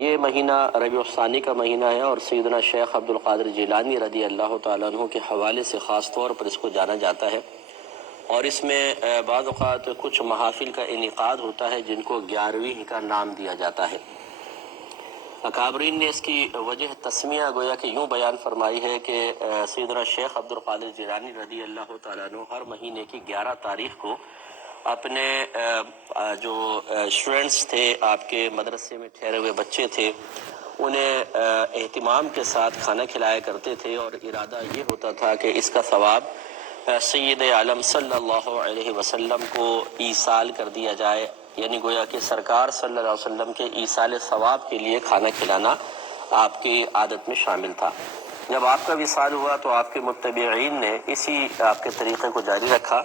یہ مہینہ ربیع الثانی کا مہینہ ہے اور سیدنا شیخ عبد القادر جیلانی رضی اللہ تعالیٰ عنہ کے حوالے سے خاص طور پر اس کو جانا جاتا ہے، اور اس میں بعض اوقات کچھ محافل کا انعقاد ہوتا ہے جن کو 11ویں کا نام دیا جاتا ہے۔ اکابرین نے اس کی وجہ تسمیہ گویا کہ یوں بیان فرمائی ہے کہ سیدنا شیخ عبد القادر جیلانی رضی اللہ تعالیٰ عنہ ہر مہینے کی 11 تاریخ کو اپنے جو اسٹوڈنٹس تھے، آپ کے مدرسے میں ٹھہرے ہوئے بچے تھے، انہیں اہتمام کے ساتھ کھانا کھلایا کرتے تھے، اور ارادہ یہ ہوتا تھا کہ اس کا ثواب سید عالم صلی اللہ علیہ وسلم کو ایصال کر دیا جائے، یعنی گویا کہ سرکار صلی اللہ علیہ وسلم کے ایصال ثواب کے لیے کھانا کھلانا آپ کی عادت میں شامل تھا۔ جب آپ کا وصال ہوا تو آپ کے متبعین نے اسی آپ کے طریقے کو جاری رکھا،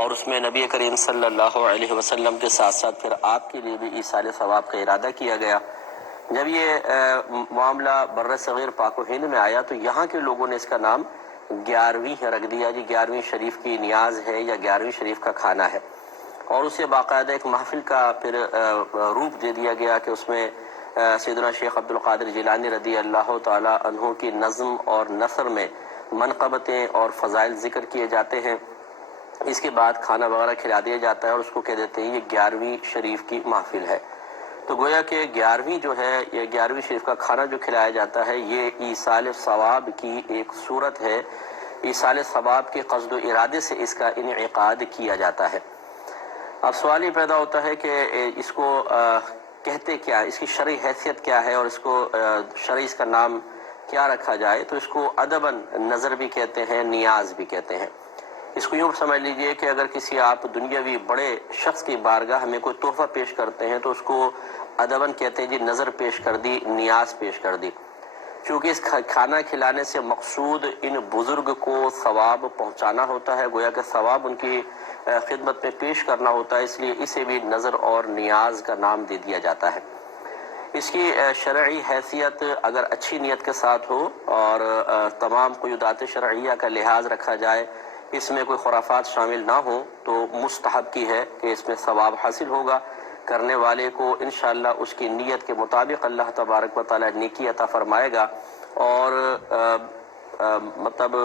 اور اس میں نبی کریم صلی اللہ علیہ وسلم کے ساتھ ساتھ پھر آپ کے لیے بھی ایصال ثواب کا ارادہ کیا گیا۔ جب یہ معاملہ بر صغیر پاک و ہند میں آیا تو یہاں کے لوگوں نے اس کا نام 11ویں رکھ دیا، جی 11ویں شریف کی نیاز ہے یا 11ویں شریف کا کھانا ہے، اور اسے باقاعدہ ایک محفل کا پھر روپ دے دیا گیا کہ اس میں سیدنا شیخ عبد القادر جیلانی رضی اللہ تعالی عنہ کی نظم اور نثر میں منقبتیں اور فضائل ذکر کیے جاتے ہیں۔ اس کے بعد کھانا وغیرہ کھلا دیا جاتا ہے اور اس کو کہہ دیتے ہیں یہ 11ویں شریف کی محفل ہے۔ تو گویا کہ 11ویں جو ہے، یہ 11ویں شریف کا کھانا جو کھلایا جاتا ہے، یہ ایصال ثواب کی ایک صورت ہے۔ ایصال ثواب کے قصد و ارادے سے اس کا انعقاد کیا جاتا ہے۔ اب سوال یہ پیدا ہوتا ہے کہ اس کو کہتے کیا، اس کی شرعی حیثیت کیا ہے، اور اس کو شرعی اس کا نام کیا رکھا جائے؟ تو اس کو ادباً نظر بھی کہتے ہیں، نیاز بھی کہتے ہیں۔ اس کو یوں سمجھ لیجئے کہ اگر کسی آپ دنیاوی بڑے شخص کی بارگاہ میں کوئی تحفہ پیش کرتے ہیں تو اس کو ادباً کہتے ہیں جی نظر پیش کر دی، نیاز پیش کر دی۔ چونکہ اس کھانا کھلانے سے مقصود ان بزرگ کو ثواب پہنچانا ہوتا ہے، گویا کہ ثواب ان کی خدمت میں پیش کرنا ہوتا ہے، اس لیے اسے بھی نظر اور نیاز کا نام دے دیا جاتا ہے۔ اس کی شرعی حیثیت اگر اچھی نیت کے ساتھ ہو اور تمام قیودات شرعیہ کا لحاظ رکھا جائے، اس میں کوئی خرافات شامل نہ ہوں، تو مستحب کی ہے کہ اس میں ثواب حاصل ہوگا۔ کرنے والے کو انشاءاللہ اس کی نیت کے مطابق اللہ تبارک و تعالی نیکی عطا فرمائے گا، اور مطلب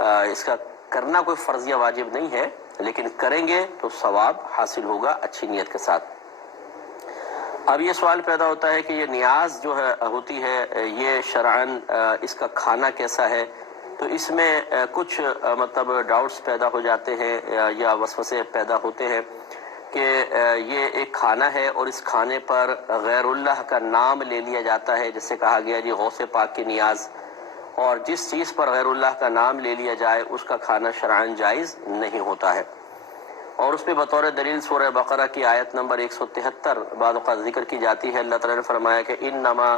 اس کا کرنا کوئی فرضیہ واجب نہیں ہے، لیکن کریں گے تو ثواب حاصل ہوگا اچھی نیت کے ساتھ۔ اب یہ سوال پیدا ہوتا ہے کہ یہ نیاز جو ہے ہوتی ہے، یہ شرعاً اس کا کھانا کیسا ہے؟ تو اس میں کچھ مطلب ڈاؤٹس پیدا ہو جاتے ہیں یا وسوسے پیدا ہوتے ہیں کہ یہ ایک کھانا ہے اور اس کھانے پر غیر اللہ کا نام لے لیا جاتا ہے، جیسے کہا گیا جی غوث پاک کی نیاز، اور جس چیز پر غیر اللہ کا نام لے لیا جائے اس کا کھانا شرعاً جائز نہیں ہوتا ہے۔ اور اس پہ بطور دلیل سورہ بقرہ کی آیت نمبر 173 بعض اوقات ذکر کی جاتی ہے۔ اللہ تعالیٰ نے فرمایا کہ انما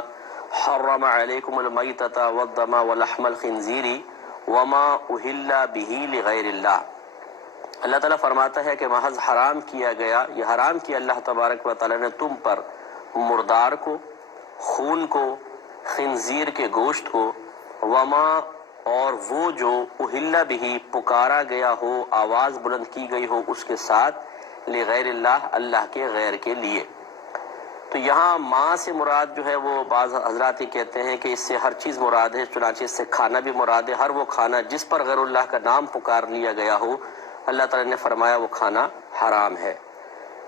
حرم علیکم المیتۃ والدم ولحم الخنزیر وما اہل بہ لغیر اللہ۔ اللہ تعالیٰ فرماتا ہے کہ محض حرام کیا گیا، یہ حرام کیا اللہ تبارک و تعالیٰ نے تم پر مردار کو، خون کو، خنزیر کے گوشت کو، وما اور وہ جو اہل بہ پکارا گیا ہو، آواز بلند کی گئی ہو اس کے ساتھ، لغیر اللہ اللہ کے غیر کے لیے۔ تو یہاں ماں سے مراد جو ہے وہ بعض حضرات یہ کہتے ہیں کہ اس سے ہر چیز مراد ہے، چنانچہ اس سے کھانا بھی مراد ہے، ہر وہ کھانا جس پر غیر اللہ کا نام پکار لیا گیا ہو، اللہ تعالیٰ نے فرمایا وہ کھانا حرام ہے۔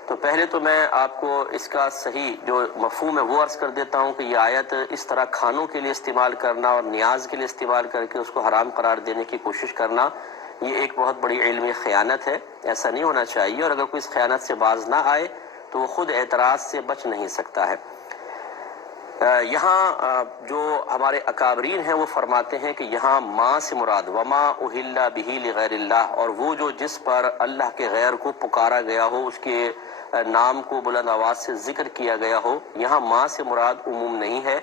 تو پہلے تو میں آپ کو اس کا صحیح جو مفہوم ہے وہ عرض کر دیتا ہوں کہ یہ آیت اس طرح کھانوں کے لیے استعمال کرنا اور نیاز کے لیے استعمال کر کے اس کو حرام قرار دینے کی کوشش کرنا، یہ ایک بہت بڑی علمی خیانت ہے، ایسا نہیں ہونا چاہیے، اور اگر کوئی اس خیانت سے باز نہ آئے تو وہ خود اعتراض سے بچ نہیں سکتا ہے۔ یہاں جو ہمارے اکابرین ہیں وہ فرماتے ہیں کہ یہاں ماں سے مراد وما اہل بہ لغیر اللہ، اور وہ جو جس پر اللہ کے غیر کو پکارا گیا ہو، اس کے نام کو بلند آواز سے ذکر کیا گیا ہو، یہاں ماں سے مراد عموم نہیں ہے،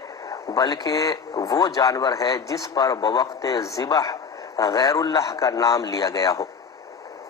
بلکہ وہ جانور ہے جس پر بوقت ذبح غیر اللہ کا نام لیا گیا ہو۔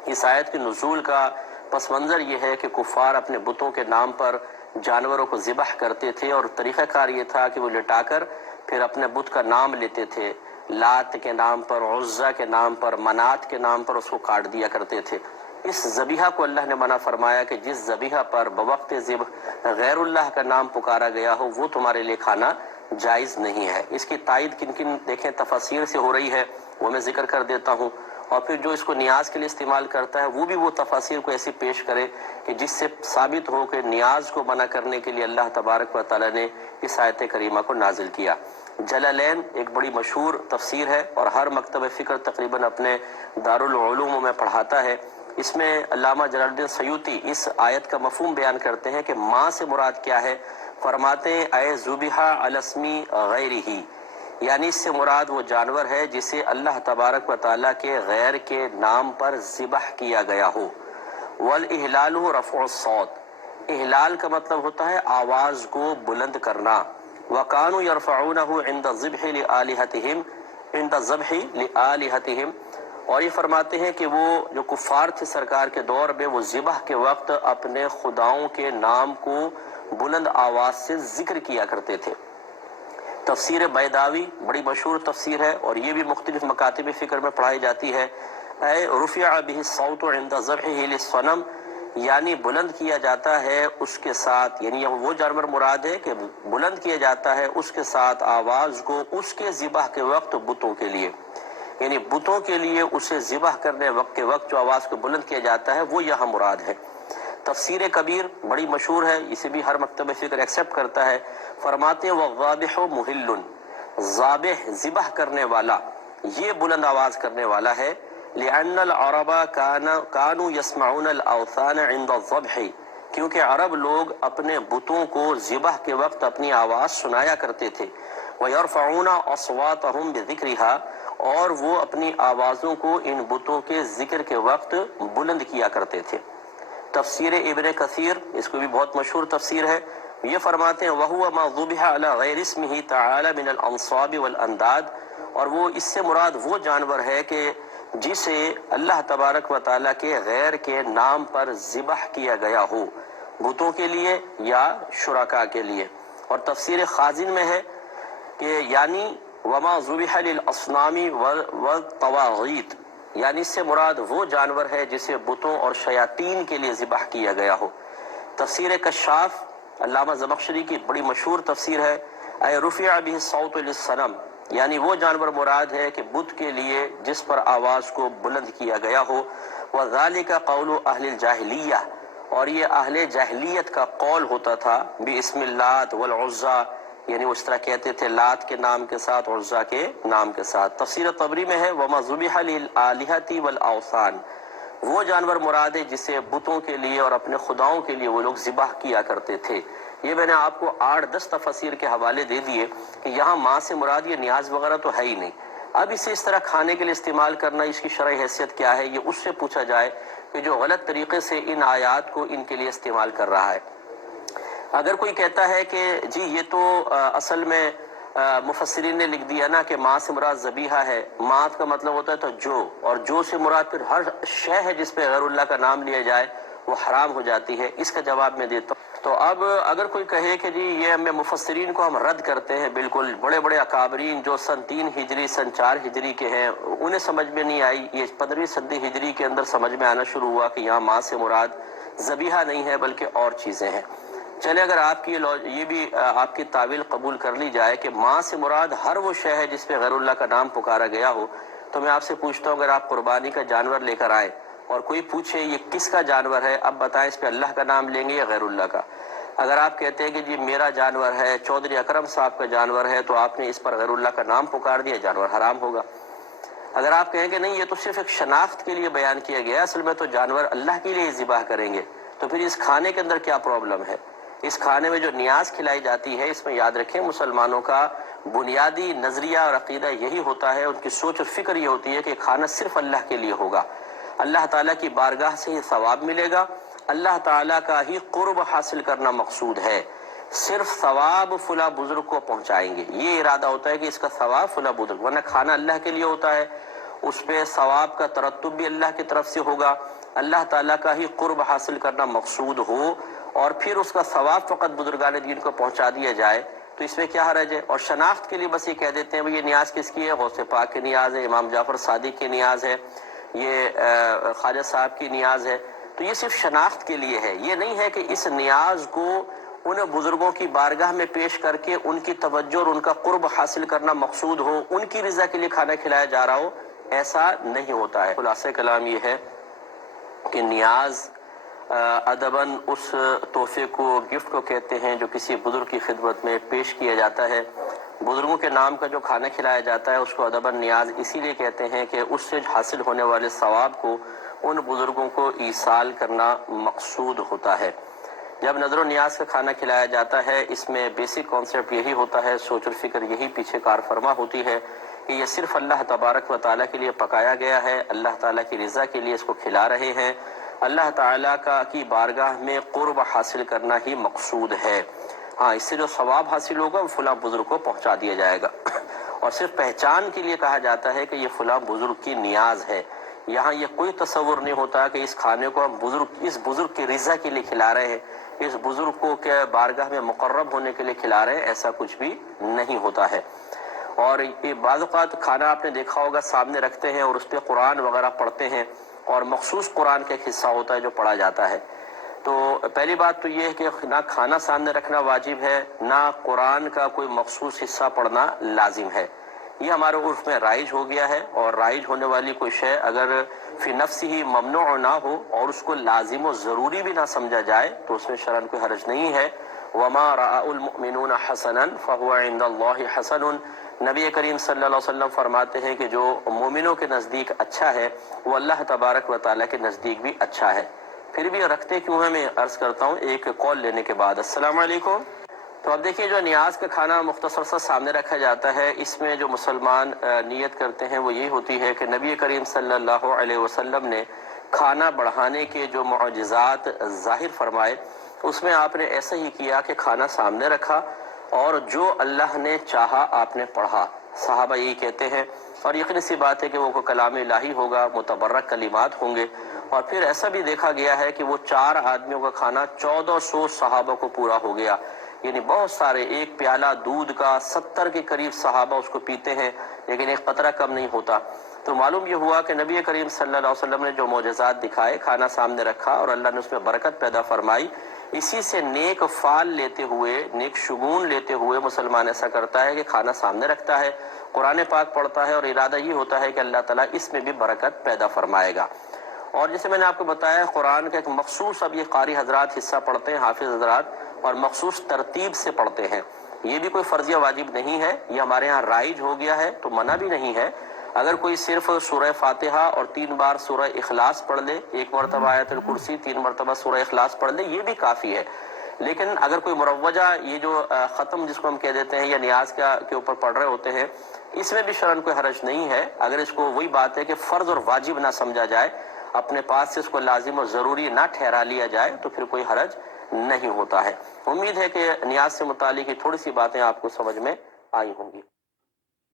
اس آیت کے نزول کا پس منظر یہ ہے کہ کفار اپنے بتوں کے نام پر جانوروں کو ذبح کرتے تھے، اور طریقہ کار یہ تھا کہ وہ لٹا کر پھر اپنے بت کا نام لیتے تھے، لات کے نام پر، عزا کے نام پر، منات کے نام پر اس کو کاٹ دیا کرتے تھے۔ اس ذبیحہ کو اللہ نے منع فرمایا کہ جس ذبیحہ پر بوقت ذبح غیر اللہ کا نام پکارا گیا ہو وہ تمہارے لیے کھانا جائز نہیں ہے۔ اس کی تائید کن کن دیکھیں تفاسیر سے ہو رہی ہے، وہ میں ذکر کر دیتا ہوں، اور پھر جو اس کو نیاز کے لیے استعمال کرتا ہے وہ بھی وہ تفاسیر کو ایسی پیش کرے کہ جس سے ثابت ہو کہ نیاز کو منع کرنے کے لیے اللہ تبارک و تعالیٰ نے اس آیت کریمہ کو نازل کیا۔ جلالین ایک بڑی مشہور تفسیر ہے اور ہر مکتب فکر تقریباً اپنے دارالعلوم میں پڑھاتا ہے۔ اس میں علامہ جلال الدین سیوطی اس آیت کا مفہوم بیان کرتے ہیں کہ ماں سے مراد کیا ہے، فرماتے ہیں اے ذبیحہ علی اسم غیرہ، یعنی اس سے مراد وہ جانور ہے جسے اللہ تبارک و تعالیٰ کے غیر کے نام پر ذبح کیا گیا ہو۔ والاحلال رفع الصوت، احلال کا مطلب ہوتا ہے آواز کو بلند کرنا۔ وَكَانُوا يَرْفَعُونَهُ عِنْدَ الذِّبْحِ لِآلِهَتِهِمْ عِنْدَ الذَّبْحِ لِآلِهَتِهِمْ، اور یہ فرماتے ہیں کہ وہ جو کفار تھے سرکار کے دور میں وہ ذبح کے وقت اپنے خداؤں کے نام کو بلند آواز سے ذکر کیا کرتے تھے۔ تفسیر بیداوی بڑی مشہور تفسیر ہے اور یہ بھی مختلف مکاتب فکر میں پڑھائی جاتی ہے۔ اے رفع به الصوت عند ذبحه للصنم، یعنی بلند کیا جاتا ہے اس کے ساتھ، یعنی وہ جانور مراد ہے کہ بلند کیا جاتا ہے اس کے ساتھ آواز کو اس کے ذبح کے وقت بتوں کے لیے، یعنی بتوں کے لیے اسے ذبح کرنے کے وقت جو آواز کو بلند کیا جاتا ہے وہ یہاں مراد ہے۔ تفسیر کبیر بڑی مشہور ہے، اسے بھی ہر مکتب فکر ایکسیپٹ کرتا ہے، فرماتے ہیں وَالذَّابِحُ مُحِلٌّ، ذابح ذبح کرنے والا یہ بلند آواز کرنے والا ہے۔ لِأَنَّ الْعَرَبَ كَانُوا يَسْمَعُونَ الْأَوْثَانَ عِنْدَ الذَّبْحِ، کیونکہ عرب لوگ اپنے بتوں کو ذبح کے وقت اپنی آواز سنایا کرتے تھے۔ وَيَرْفَعُونَ أَصْوَاتَهُمْ بِذِكْرِهَا، اور وہ اپنی آوازوں کو ان بتوں کے ذکر کے وقت بلند کیا کرتے تھے۔ تفسیر ابن کثیر اس کو بھی بہت مشہور تفسیر ہے، یہ فرماتے ہیں وَهُوَ مَا ذُبِحَ عَلَى غَيْرِ اسْمِهِ تَعَالَى مِنَ الْأَنصَابِ وَالْأَنْدَادِ، اور وہ اس سے مراد وہ جانور ہے کہ جسے اللہ تبارک و تعالیٰ کے غیر کے نام پر ذبح کیا گیا ہو، بتوں کے لیے یا شرکاء کے لیے۔ اور تفسیر خازن میں ہے کہ یعنی وَمَا ذُبِحَ لِلْأَصْنَامِ وَالطَّوَاغِيتِ، یعنی اس سے مراد وہ جانور ہے جسے بتوں اور شیاطین کے لیے ذبح کیا گیا ہو۔ تفسیر کشاف علامہ زمخشری کی بڑی مشہور تفسیر ہے، اے رفع به الصوت للصنم، یعنی وہ جانور مراد ہے کہ بت کے لیے جس پر آواز کو بلند کیا گیا ہو۔ وَذَلِكَ قَوْلُ أَهْلِ الْجَاهِلِيَّةِ، اور یہ اہل جاہلیت کا قول ہوتا تھا، بِاسْمِ اللات والعزیٰ، یعنی وہ اس طرح کہتے تھے لات کے نام کے ساتھ عزیٰ کے نام کے ساتھ۔ تفسیر طبری میں ہے وَمَا ذُبِحَ لِلْآلِهَةِ وَالْأَوْثَانِ، وہ جانور مراد ہے جسے بتوں کے لیے اور اپنے خداؤں کے لیے وہ لوگ ذبح کیا کرتے تھے۔ یہ میں نے آپ کو 8-10 تفاسیر کے حوالے دے دیے کہ یہاں ماں سے مراد یہ نیاز وغیرہ تو ہے ہی نہیں۔ اب اسے اس طرح کھانے کے لیے استعمال کرنا اس کی شرعی حیثیت کیا ہے، یہ اس سے پوچھا جائے کہ جو غلط طریقے سے ان آیات کو ان کے لیے استعمال کر رہا ہے۔ اگر کوئی کہتا ہے کہ جی یہ تو اصل میں مفسرین نے لکھ دیا نا کہ ماں سے مراد ذبیحہ ہے، ماں کا مطلب ہوتا ہے تو جو، اور جو سے مراد پھر ہر شے ہے جس پہ غیر اللہ کا نام لیا جائے وہ حرام ہو جاتی ہے، اس کا جواب میں دیتا ہوں۔ تو اب اگر کوئی کہے کہ جی یہ ہمیں مفسرین کو ہم رد کرتے ہیں، بالکل بڑے بڑے اکابرین جو سن 3 ہجری سن 4 ہجری کے ہیں انہیں سمجھ میں نہیں آئی، یہ 15ویں صدی ہجری کے اندر سمجھ میں آنا شروع ہوا کہ یہاں ماں سے مراد ذبیحہ نہیں ہے بلکہ اور چیزیں ہیں۔ چلے اگر آپ کی یہ بھی آپ کی تعویل قبول کر لی جائے کہ ماں سے مراد ہر وہ شے ہے جس پہ غیر اللہ کا نام پکارا گیا ہو، تو میں آپ سے پوچھتا ہوں اگر آپ قربانی کا جانور لے کر آئے اور کوئی پوچھے یہ کس کا جانور ہے، اب بتائیں اس پہ اللہ کا نام لیں گے یا غیر اللہ کا؟ اگر آپ کہتے ہیں کہ جی میرا جانور ہے، چودھری اکرم صاحب کا جانور ہے، تو آپ نے اس پر غیر اللہ کا نام پکار دیا، جانور حرام ہوگا۔ اگر آپ کہیں کہ نہیں یہ تو صرف ایک شناخت کے لیے بیان کیا گیا، اصل میں تو جانور اللہ کے لیے ذبح کریں گے، تو پھر اس کھانے کے اندر کیا پرابلم ہے؟ اس کھانے میں جو نیاز کھلائی جاتی ہے، اس میں یاد رکھیں مسلمانوں کا بنیادی نظریہ اور عقیدہ یہی ہوتا ہے، ان کی سوچ اور فکر یہ ہوتی ہے کہ کھانا صرف اللہ کے لیے ہوگا، اللہ تعالیٰ کی بارگاہ سے ہی ثواب ملے گا، اللہ تعالیٰ کا ہی قرب حاصل کرنا مقصود ہے، صرف ثواب فلاں بزرگ کو پہنچائیں گے، یہ ارادہ ہوتا ہے کہ اس کا ثواب فلاں بزرگ، ورنہ کھانا اللہ کے لیے ہوتا ہے، اس پہ ثواب کا ترتب بھی اللہ کی طرف سے ہوگا، اللہ تعالیٰ کا ہی قرب حاصل کرنا مقصود ہو، اور پھر اس کا ثواب فقط بزرگان دین کو پہنچا دیا جائے تو اس میں کیا حرج ہے؟ اور شناخت کے لیے بس یہ کہہ دیتے ہیں یہ نیاز کس کی ہے؟ غوث پاک کی نیاز ہے، امام جعفر صادق کی نیاز ہے، یہ خواجہ صاحب کی نیاز ہے، تو یہ صرف شناخت کے لیے ہے، یہ نہیں ہے کہ اس نیاز کو ان بزرگوں کی بارگاہ میں پیش کر کے ان کی توجہ اور ان کا قرب حاصل کرنا مقصود ہو، ان کی رضا کے لیے کھانا کھلایا جا رہا ہو، ایسا نہیں ہوتا ہے۔ خلاصہ کلام یہ ہے کہ نیاز ادباً اس تحفے کو، گفٹ کو کہتے ہیں جو کسی بزرگ کی خدمت میں پیش کیا جاتا ہے۔ بزرگوں کے نام کا جو کھانا کھلایا جاتا ہے اس کو ادباً نیاز اسی لیے کہتے ہیں کہ اس سے حاصل ہونے والے ثواب کو ان بزرگوں کو ایصال کرنا مقصود ہوتا ہے۔ جب نظر و نیاز کا کھانا کھلایا جاتا ہے، اس میں بیسک کانسیپٹ یہی ہوتا ہے، سوچ و فکر یہی پیچھے کار فرما ہوتی ہے کہ یہ صرف اللہ تبارک و تعالیٰ کے لیے پکایا گیا ہے، اللہ تعالیٰ کی رضا کے لیے اس کو کھلا رہے ہیں، اللہ تعالیٰ کی بارگاہ میں قرب حاصل کرنا ہی مقصود ہے۔ ہاں، اس سے جو ثواب حاصل ہوگا وہ فلاں بزرگ کو پہنچا دیا جائے گا، اور صرف پہچان کے لیے کہا جاتا ہے کہ یہ فلاں بزرگ کی نیاز ہے۔ یہاں یہ کوئی تصور نہیں ہوتا کہ اس کھانے کو ہم اس بزرگ کی رضا کے لیے کھلا رہے ہیں، اس بزرگ کو کہ بارگاہ میں مقرب ہونے کے لیے کھلا رہے ہیں، ایسا کچھ بھی نہیں ہوتا ہے۔ اور یہ بعض اوقات کھانا آپ نے دیکھا ہوگا سامنے رکھتے ہیں اور اس پہ قرآن وغیرہ پڑھتے ہیں، اور مخصوص قرآن کا ایک حصہ ہوتا ہے جو پڑھا جاتا ہے۔ تو پہلی بات تو یہ ہے کہ نہ کھانا سامنے رکھنا واجب ہے، نہ قرآن کا کوئی مخصوص حصہ پڑھنا لازم ہے۔ یہ ہمارے عرف میں رائج ہو گیا ہے، اور رائج ہونے والی کوئی شے اگر فی نفس ہی ممنوع نہ ہو اور اس کو لازم و ضروری بھی نہ سمجھا جائے تو اس میں شرعاً کوئی حرج نہیں ہے۔ وَمَا رَأَى الْمُؤْمِنُونَ حَسَنًا فَهُوَ عِنْدَ اللَّهِ حَسَنٌ، نبی کریم صلی اللہ علیہ وسلم فرماتے ہیں کہ جو مومنوں کے نزدیک اچھا ہے وہ اللہ تبارک و تعالیٰ کے نزدیک بھی اچھا ہے۔ پھر بھی رکھتے کیوں ہیں میں عرض کرتا ہوں ایک کال لینے کے بعد۔ السلام علیکم۔ تو اب دیکھیے جو نیاز کا کھانا مختصر سا سامنے رکھا جاتا ہے، اس میں جو مسلمان نیت کرتے ہیں وہ یہ ہوتی ہے کہ نبی کریم صلی اللہ علیہ وسلم نے کھانا بڑھانے کے جو معجزات ظاہر فرمائے، اس میں آپ نے ایسا ہی کیا کہ کھانا سامنے رکھا اور جو اللہ نے چاہا آپ نے پڑھا۔ صحابہ یہی کہتے ہیں، اور یقینی سی بات ہے کہ وہ کلام الہی ہوگا، متبرک کلمات ہوں گے۔ اور پھر ایسا بھی دیکھا گیا ہے کہ وہ 4 آدمیوں کا کھانا 1400 صحابہ کو پورا ہو گیا، یعنی بہت سارے، ایک پیالہ دودھ کا 70 کے قریب صحابہ اس کو پیتے ہیں، لیکن ایک قطرہ کم نہیں ہوتا۔ تو معلوم یہ ہوا کہ نبی کریم صلی اللہ علیہ وسلم نے جو معجزات دکھائے، کھانا سامنے رکھا اور اللہ نے اس میں برکت پیدا فرمائی، اسی سے نیک فال لیتے ہوئے، نیک شگون لیتے ہوئے مسلمان ایسا کرتا ہے کہ کھانا سامنے رکھتا ہے، قرآن پاک پڑھتا ہے، اور ارادہ یہ ہوتا ہے کہ اللہ تعالیٰ اس میں بھی برکت پیدا فرمائے گا۔ اور جیسے میں نے آپ کو بتایا، قرآن کا ایک مخصوص، اب یہ قاری حضرات حصہ پڑھتے ہیں، حافظ حضرات، اور مخصوص ترتیب سے پڑھتے ہیں۔ یہ بھی کوئی فرضیہ واجب نہیں ہے، یہ ہمارے ہاں رائج ہو گیا ہے تو منع بھی نہیں ہے۔ اگر کوئی صرف سورہ فاتحہ اور 3 بار سورہ اخلاص پڑھ لے، 1 مرتبہ آیت الکرسی، 3 مرتبہ سورہ اخلاص پڑھ لے، یہ بھی کافی ہے۔ لیکن اگر کوئی مروجہ، یہ جو ختم جس کو ہم کہہ دیتے ہیں یا نیاز کے اوپر پڑھ رہے ہوتے ہیں، اس میں بھی شرعاً کوئی حرج نہیں ہے، اگر اس کو، وہی بات ہے کہ فرض اور واجب نہ سمجھا جائے، اپنے پاس سے اس کو لازم اور ضروری نہ ٹھہرا لیا جائے تو پھر کوئی حرج نہیں ہوتا ہے۔ امید ہے کہ نیاز سے متعلق یہ تھوڑی سی باتیں آپ کو سمجھ میں آئی ہوں گی۔